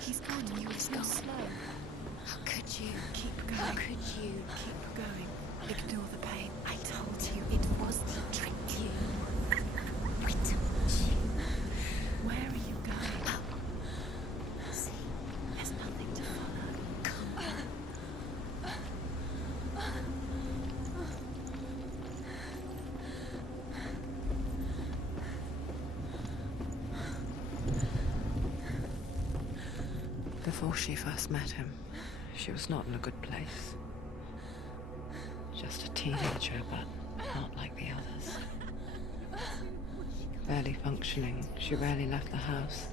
He's gone. You were so slow. How could you? Keep going. How could you? Keep going. Ignore the pain. I told you it was to trick you. I told you. Where are you going? Up. See, there's nothing to follow. Come on. Before she first met him, she was not in a good place. Just a teenager, but not like the others. Barely functioning, she rarely left the house.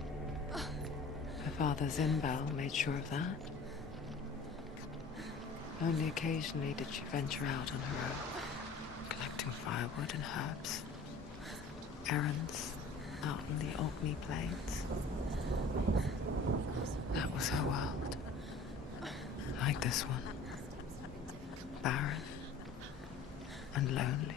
Her father, Zimbel, made sure of that. Only occasionally did she venture out on her own, collecting firewood and herbs. Errands out in the Orkney Plains. That was her world. Like this one. Barren and lonely.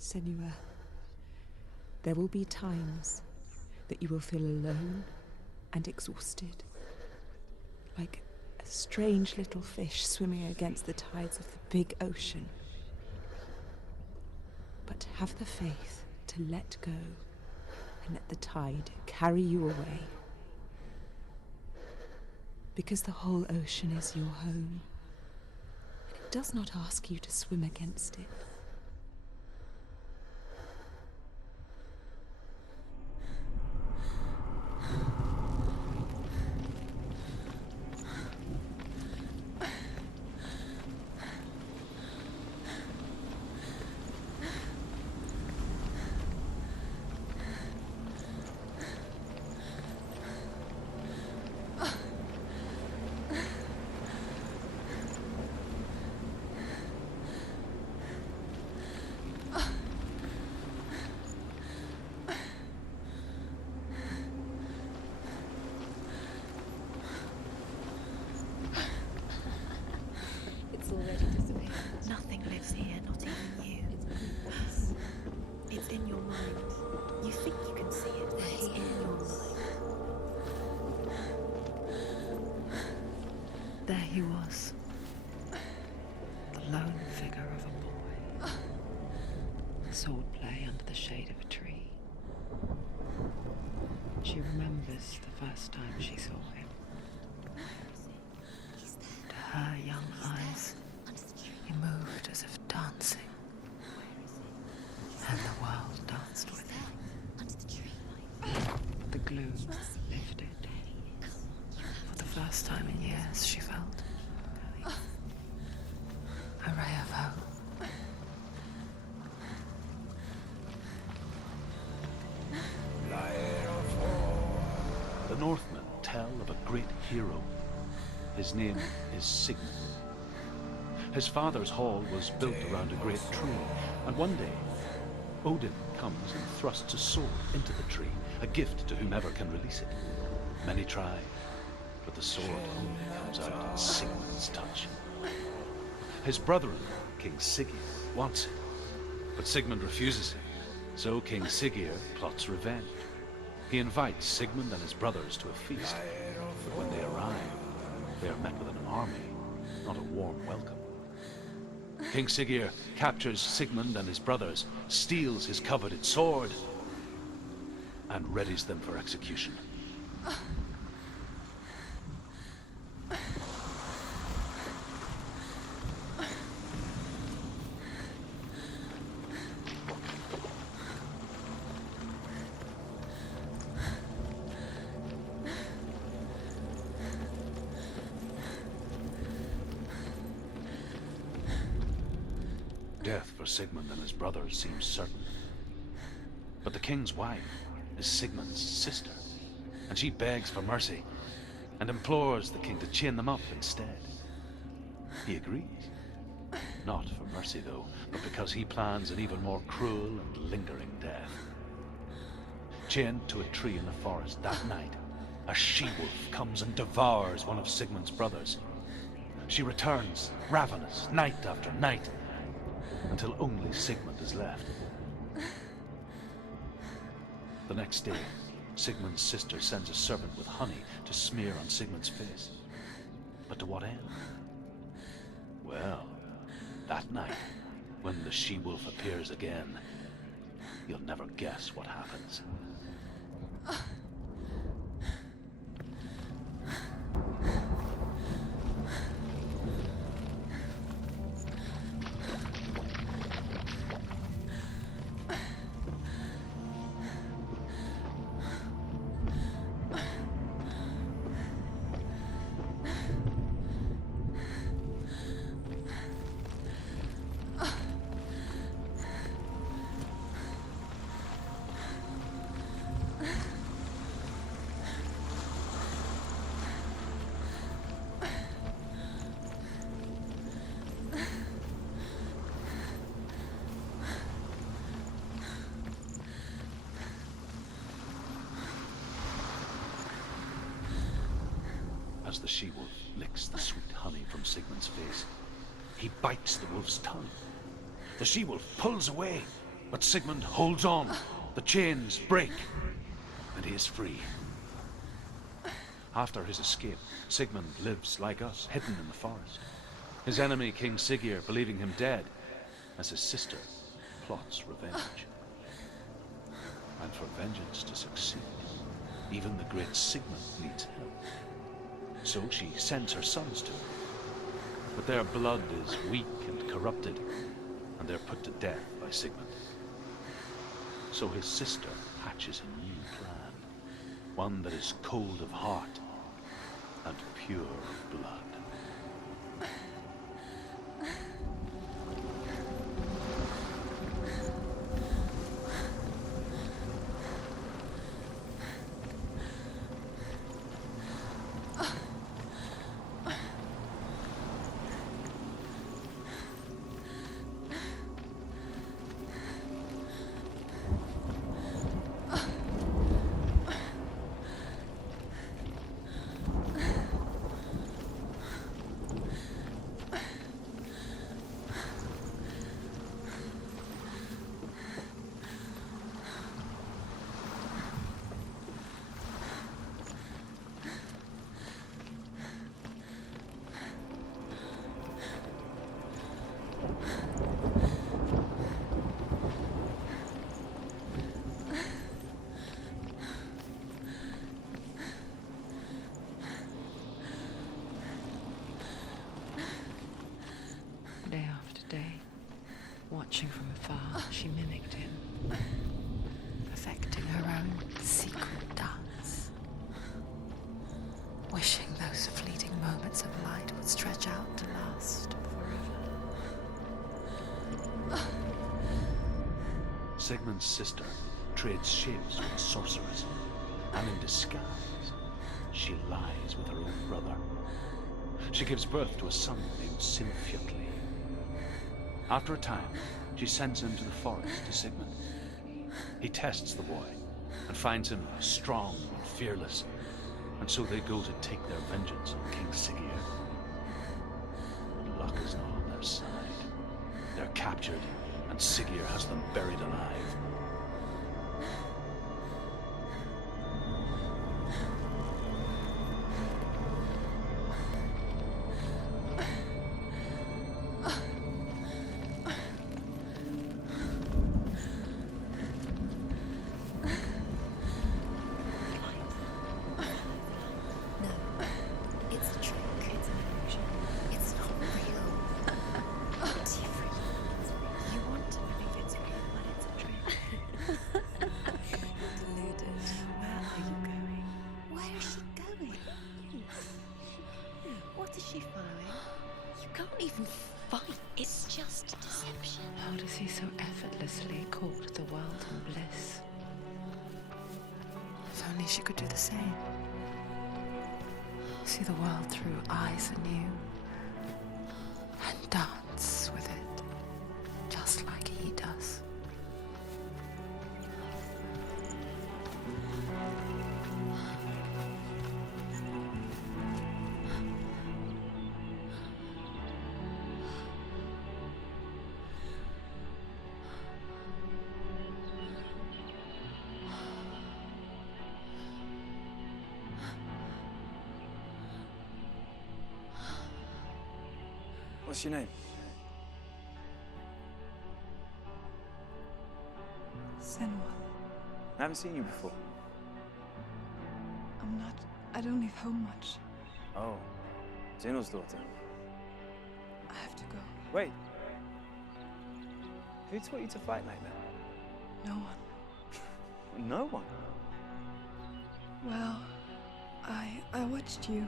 Senua, there will be times that you will feel alone and exhausted, like a strange little fish swimming against the tides of the big ocean. But have the faith to let go and let the tide carry you away. Because the whole ocean is your home, and it does not ask you to swim against it. Already disappeared. Nothing lives here, not even you. It's in your mind. You think you can see it, but it's in your mind. There he was. The lone figure of a boy. Swordplay under the shade of a tree. She remembers the first time she saw him. To her young eyes, he moved as if dancing. And the world danced with him. The gloom lifted. For the first time in years, she felt a ray of hope. The Northmen tell of a great hero. His name is Sigmund. His father's hall was built around a great tree, and one day, Odin comes and thrusts a sword into the tree, a gift to whomever can release it. Many try, but the sword only comes out at Sigmund's touch. His brother-in-law, King Siggeir, wants it, but Sigmund refuses it, so King Siggeir plots revenge. He invites Sigmund and his brothers to a feast, but when they arrive, they are met with an army, not a warm welcome. King Siggeir captures Sigmund and his brothers, steals his coveted sword, and readies them for execution. death for Sigmund and his brothers seems certain. But the king's wife is Sigmund's sister, and she begs for mercy and implores the king to chain them up instead. He agrees. Not for mercy, though, but because he plans an even more cruel and lingering death. Chained to a tree in the forest that night, a she-wolf comes and devours one of Sigmund's brothers. She returns, ravenous, night after night, until only Sigmund is left. The next day, Sigmund's sister sends a servant with honey to smear on Sigmund's face. But to what end? Well, that night, when the she-wolf appears again, you'll never guess what happens. As the she-wolf licks the sweet honey from Sigmund's face, he bites the wolf's tongue. The she-wolf pulls away, but Sigmund holds on. The chains break, and he is free. After his escape, Sigmund lives like us, hidden in the forest. His enemy, King Siggeir, believing him dead, as his sister plots revenge. And for vengeance to succeed, even the great Sigmund needs help. So she sends her sons to him. But their blood is weak and corrupted, and they're put to death by Sigmund. So his sister hatches a new plan, one that is cold of heart and pure of blood. Day after day, watching from afar, she mimicked him, perfecting her own secret dance, wishing those fleeting moments of light would stretch out to last forever. Sigmund's sister trades shapes with a sorceress, and in disguise, she lies with her own brother. She gives birth to a son named Sinfjotli. After a time, she sends him to the forest to Sigmund. He tests the boy and finds him strong and fearless, and so they go to take their vengeance on King Siggeir. But luck is not on their side. They're captured, and Siggeir has them buried alive. It's a trick. It's an illusion. It's not real. It's different. You want to believe it's real, but it's a trick. It's just deception. How does he so effortlessly court the world in bliss? If only she could do the same. See the world through eyes anew. And dance with it, just like he does. What's your name? Senua. I haven't seen you before. I don't leave home much. Oh, Senua'S daughter. I have to go. Wait. Who taught you to fight like that? No one. No one. Well, I watched you,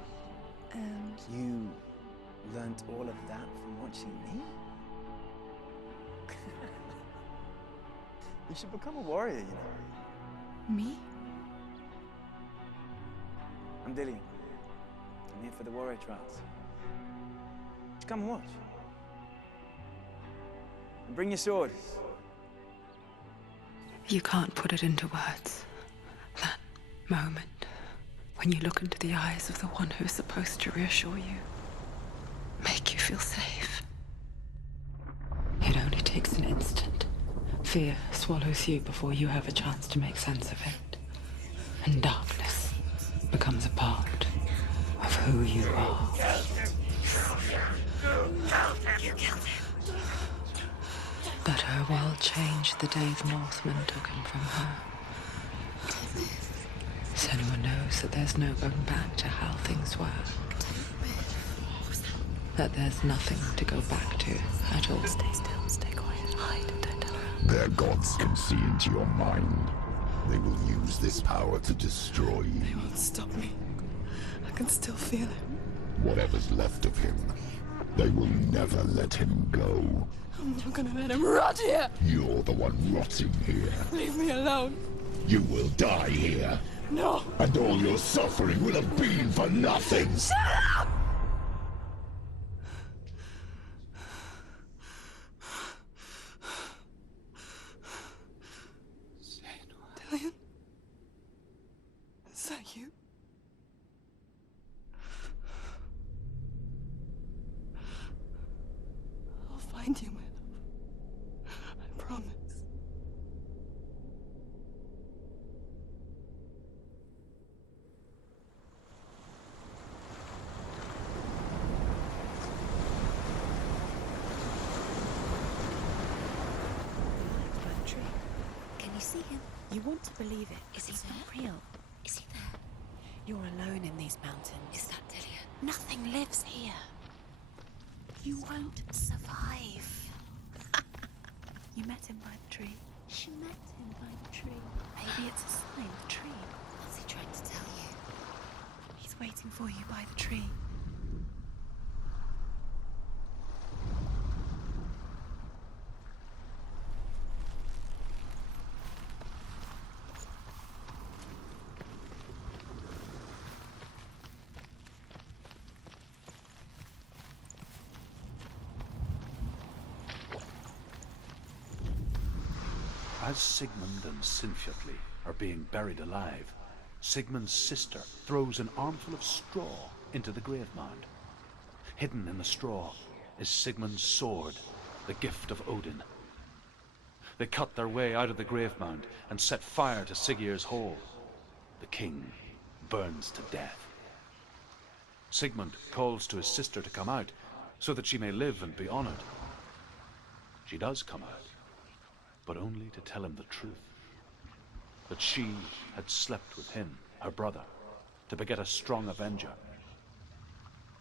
and You learnt all of that from watching me? You should become a warrior, you know. me? I'm Dillian. I'm here for the warrior trials. Just come and watch. And bring your sword. You can't put it into words. That moment when you look into the eyes of the one who is supposed to reassure you, make you feel safe. It only takes an instant. Fear swallows you before you have a chance to make sense of it. And darkness becomes a part of who you are. You killed him. But her world changed the day the Northmen took him from her. Senua knows that there's no going back to how things were. That there's nothing to go back to at all. Stay still, stay quiet, hide, don't tell her. Their gods can see into your mind. They will use this power to destroy They you. won't stop me. I can still feel him. Whatever's left of him, they will never let him go. I'm not gonna let him rot here! You're the one rotting here. Leave me alone! You will die here, No! and all your suffering will have been for nothing. Shut up! Dillian? Is that you? I'll find you, my love. I promise. By the tree. Can you see him? You want to believe it. Is he not real? Is he there? You're alone in these mountains. Is that Dillian? Nothing lives here. You won't survive. You met him by the tree. She met him by the tree. Maybe it's a sign, the tree. What's he trying to tell you? He's waiting for you by the tree. As Sigmund and Sinfjotli are being buried alive, Sigmund's sister throws an armful of straw into the grave mound. Hidden in the straw is Sigmund's sword, the gift of Odin. They cut their way out of the grave mound and set fire to Siggeir's hall. The king burns to death. Sigmund calls to his sister to come out so that she may live and be honored. She does come out, but only to tell him the truth. That she had slept with him, her brother, to beget a strong avenger.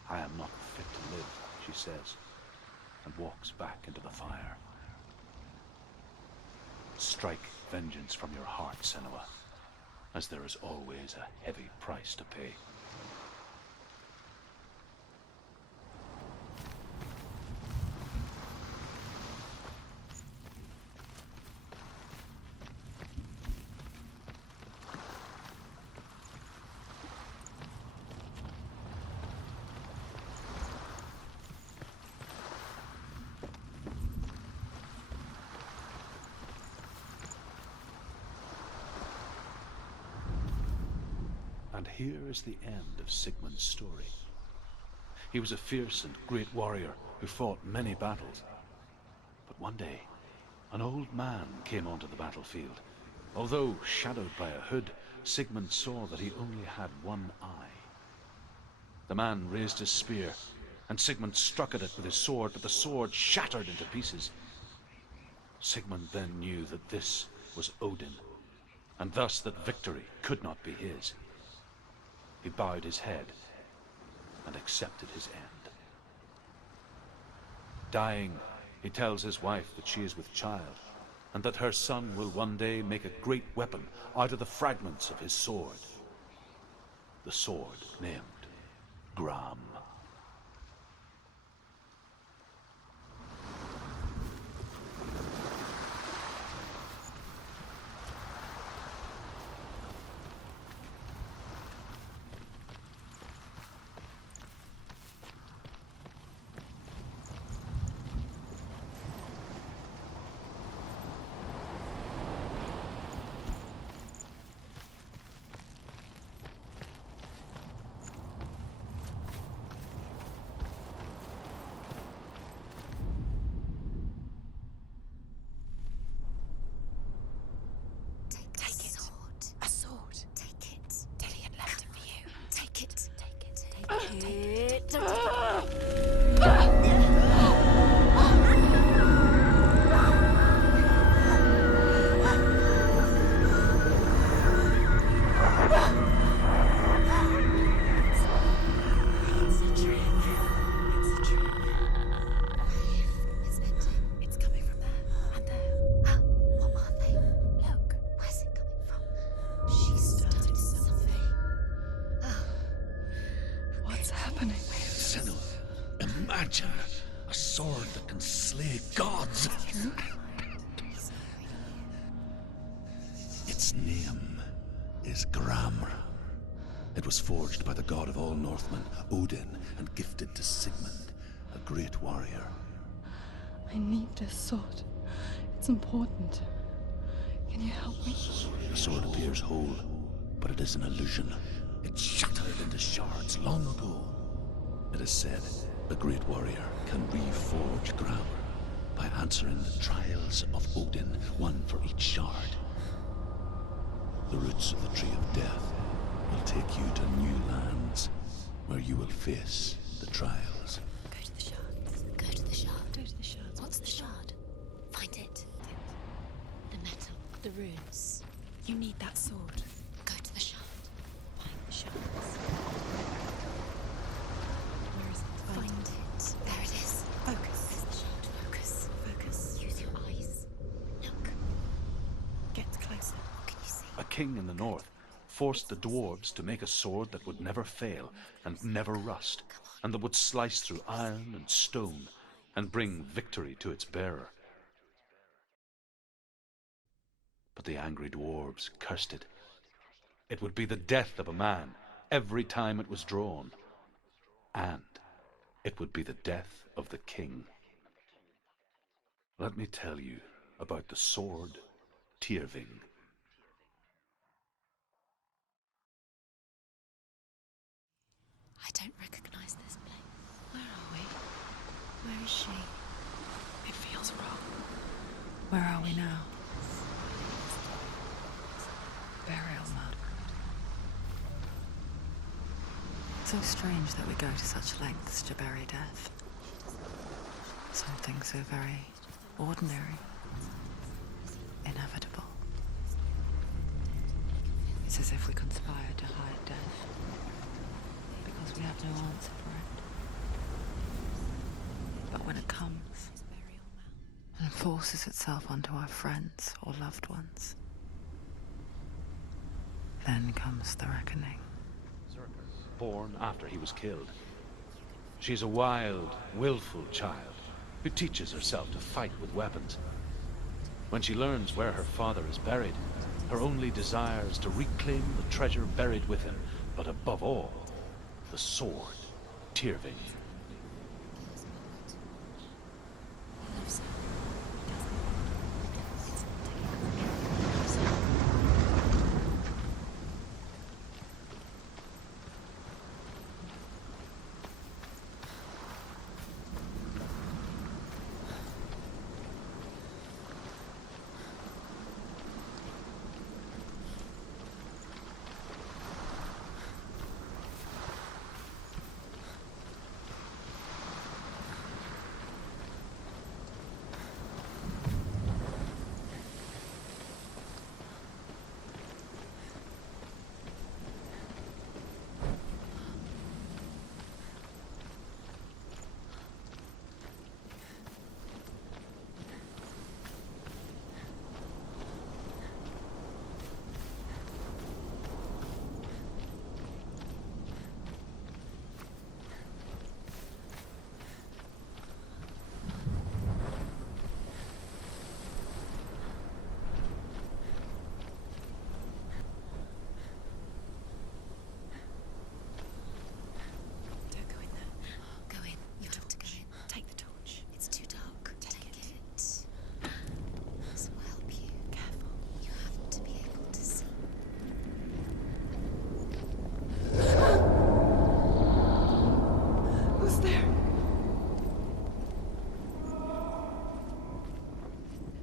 I am not fit to live, she says, and walks back into the fire. Strike vengeance from your heart, Senua, as there is always a heavy price to pay. And here is the end of Sigmund's story. He was a fierce and great warrior who fought many battles. But one day, an old man came onto the battlefield. Although shadowed by a hood, Sigmund saw that he only had one eye. The man raised his spear, and Sigmund struck at it with his sword, but the sword shattered into pieces. Sigmund then knew that this was Odin, and thus that victory could not be his. He bowed his head and accepted his end. Dying, he tells his wife that she is with child, and that her son will one day make a great weapon out of the fragments of his sword. The sword named Gram. Imagine a sword that can slay gods. Its name is Gramr. It was forged by the god of all Northmen, Odin, and gifted to Sigmund, a great warrior. I need this sword. It's important. Can you help me? The sword appears whole, but it is an illusion. It shattered into shards long ago. It is said a great warrior can reforge Gramr by answering the trials of Odin, one for each shard. The roots of the Tree of Death will take you to new lands, where you will face the trials. Go to the shards. Go to the shard. Go to the shards. What's the shard? Find it. The metal. The runes. You need that sword. Go to the shard. Find the shards. Where is it? Find it. There it is. Focus. There's the shard. Focus. Focus. Use your eyes. Look. Get closer. What can you see? A king in the north forced the dwarves to make a sword that would never fail and never rust, and that would slice through iron and stone and bring victory to its bearer. But the angry dwarves cursed it. It would be the death of a man every time it was drawn, and it would be the death of the king. Let me tell you about the sword Tyrving. I don't recognize this place. Where are we? Where is she? It feels wrong. Where are we now? Burial mound. So strange that we go to such lengths to bury death. Something so very ordinary, inevitable. It's as if we conspire to hide death, because we have no answer for it. But when it comes and forces itself onto our friends or loved ones, then comes the reckoning. Born after he was killed. She is a wild, willful child who teaches herself to fight with weapons. When she learns where her father is buried, her only desire is to reclaim the treasure buried with him, but above all, the sword, Tyrving.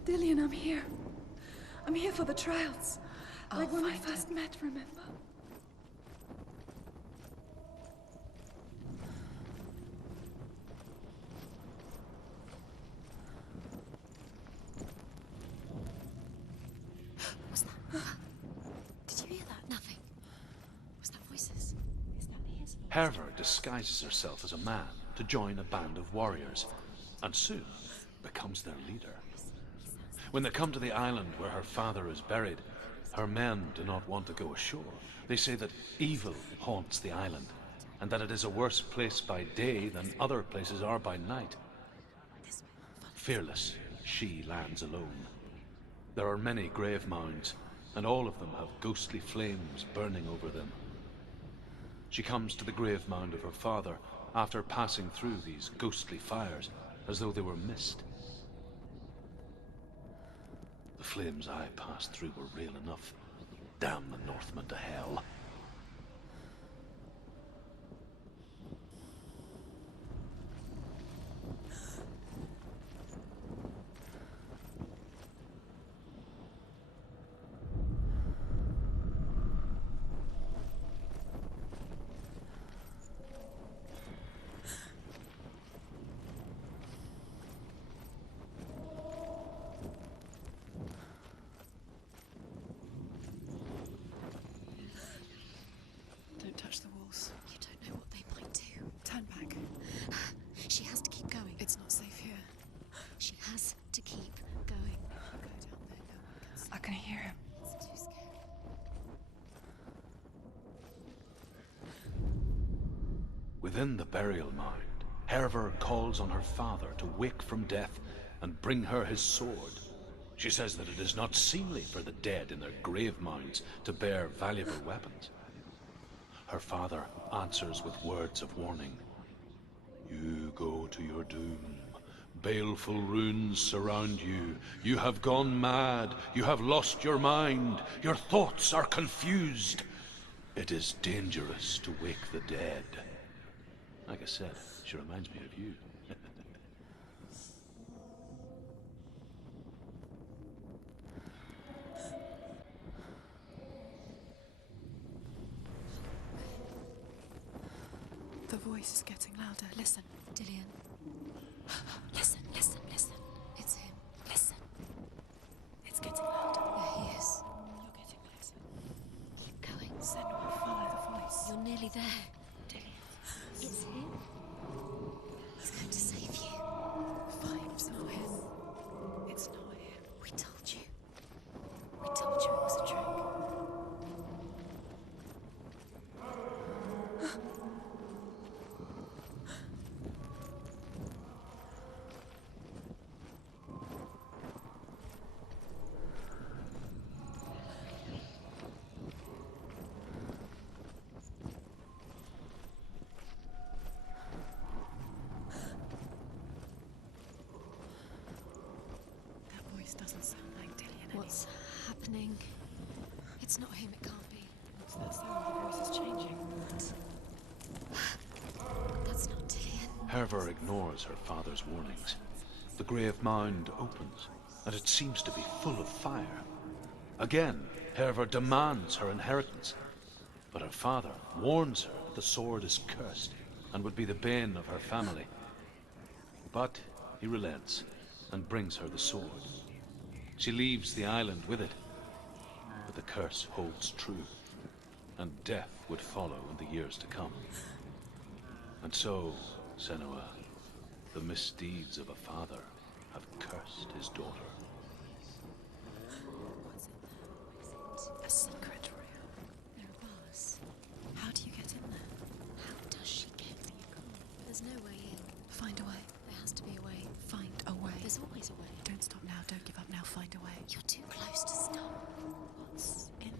Dillian, I'm here. I'm here for the trials. Like when we find first met, remember? Was that? Did you hear that? Nothing. Was that voices? Is that his voice? Herver disguises herself as a man to join a band of warriors, and soon becomes their leader. When they come to the island where her father is buried, her men do not want to go ashore. They say that evil haunts the island, and that it is a worse place by day than other places are by night. Fearless, she lands alone. There are many grave mounds, and all of them have ghostly flames burning over them. She comes to the grave mound of her father after passing through these ghostly fires, as though they were mist. The flames I passed through were real enough. Damn the Northmen to hell. Don't touch the walls. You don't know what they might do. Turn back. She has to keep going. It's not safe here. She has to keep going. If you go down there, no one can see. I can hear him. It's too scary. Within the burial mound, Herver calls on her father to wake from death and bring her his sword. She says that it is not seemly for the dead in their grave mounds to bear valuable weapons. Her father answers with words of warning. You go to your doom. Baleful runes surround you. You have gone mad. You have lost your mind. Your thoughts are confused. It is dangerous to wake the dead. Like I said, she reminds me of you. The voice is getting louder. Listen. Dillian. Listen, listen, listen. It's him. Listen. It's getting louder. There he is. You're getting closer. Keep going. Senua, follow the voice. You're nearly there. Dillian. It's him. He's going to save you. Fine, it's not him. It's not him. We told you. We told you it was a trick. That voice doesn't sound like Dillian anymore. What's happening? It's not him, it can't be. What's that sound? The voice is changing. That's not Dillian. Herver ignores her father's warnings. The grave mound opens, and it seems to be full of fire. Again, Herver demands her inheritance, but her father warns her that the sword is cursed and would be the bane of her family. But he relents and brings her the sword. She leaves the island with it, but the curse holds true, and death would follow in the years to come. And so, Senua, the misdeeds of a father have cursed his daughter. What's in there? A secret room. There are bars. How do you get in there? How does she get there? You can't. There's no way in. Find a way. There has to be a way. Find a way. There's always a way. Don't stop now. Don't give up now. Find a way. You're too close to stop. What's in there?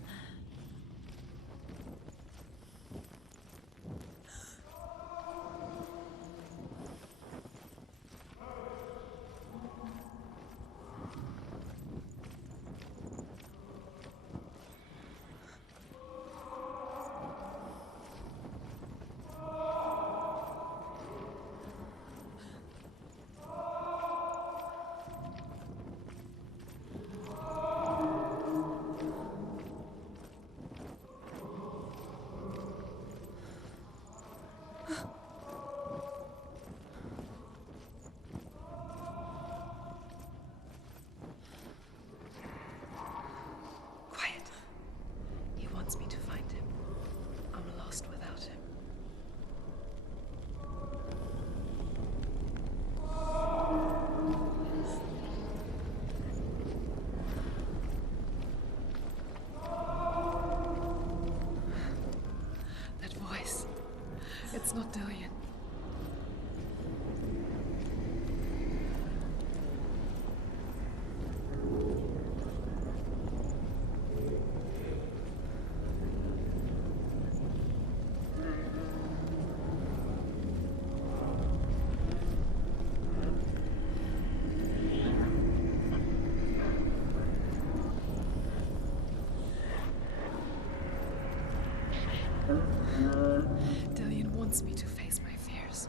wants me to face my fears.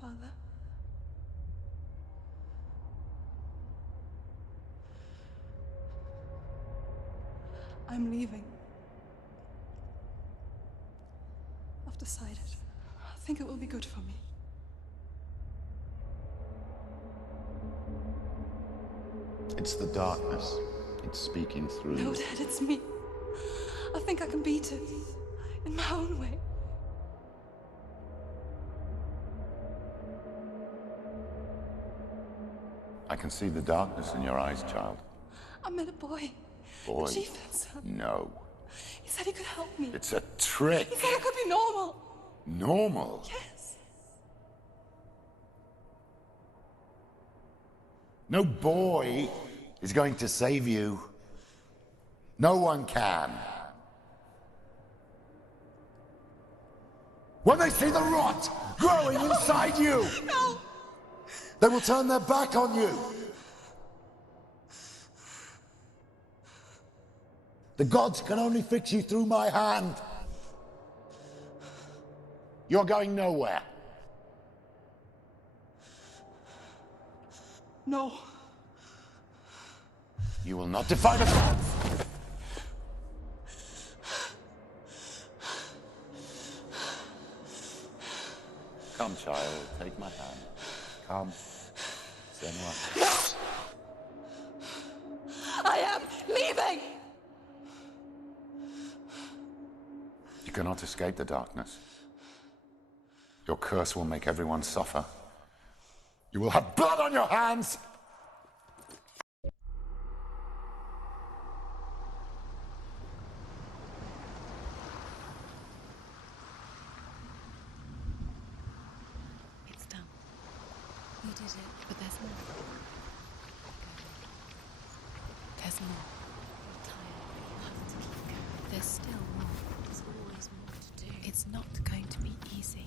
Father? I'm leaving. I've decided. I think it will be good for me. It's the darkness. It's speaking through No, you. Dad, it's me. I think I can beat it. In my own way. I can see the darkness in your eyes, child. I met a boy. Boy. The chieftain's son. No. He said he could help me. It's a trick. He said I could be normal. Normal. Yes. No boy is going to save you. No one can. When they see the rot growing inside you, No! they will turn their back on you. The gods can only fix you through my hand. You're going nowhere. No. You will not defy the gods. Come, child, take my hand. Come. Senua. I am leaving! You cannot escape the darkness. Your curse will make everyone suffer. You will have blood on your hands! It's done. You did it. But there's more. There's more. You're tired, but you have to keep going. There's still more. There's always more to do. It's not going to be easy.